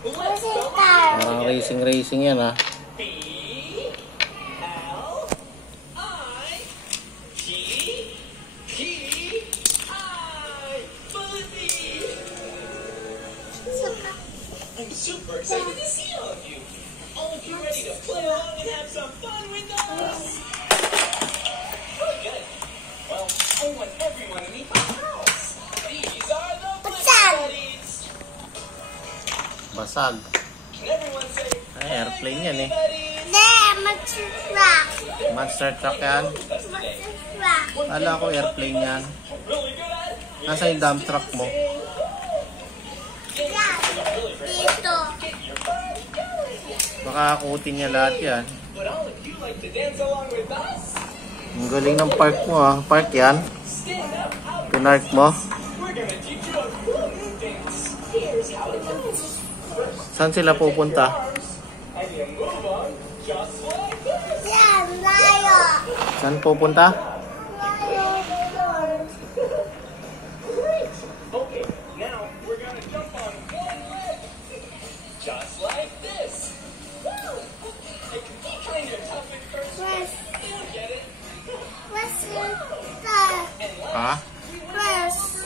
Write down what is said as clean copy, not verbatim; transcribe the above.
Parang racing yan ha. I'm super excited to see all of you. All of you ready to play along and have some fun with us? Really good. Well, I want everyone to meet my house. These are the buddies. Basag. Can everyone say Ay, airplane yan eh. Monster truck. Monster truck yan. Monster truck. Kala ko airplane yan. really good at it? Nasa yung dump truck mo? Yan. Dito. Baka akutin niya lahat yan. Would all of you like to dance along with us? Ang galing ng park mo ah. Park yan? Stand up, out. Pinark mo? We're gonna teach you a cool new dance. Here's how it goes. Saan sila pupunta? And you move on just like this. Yan. Layo. Saan pupunta? Layo. Great. Okay, now we're gonna jump on one leg. Just like this. Woo! It can be kind of tough at first. Where's, You'll get it. where's the... And Ha?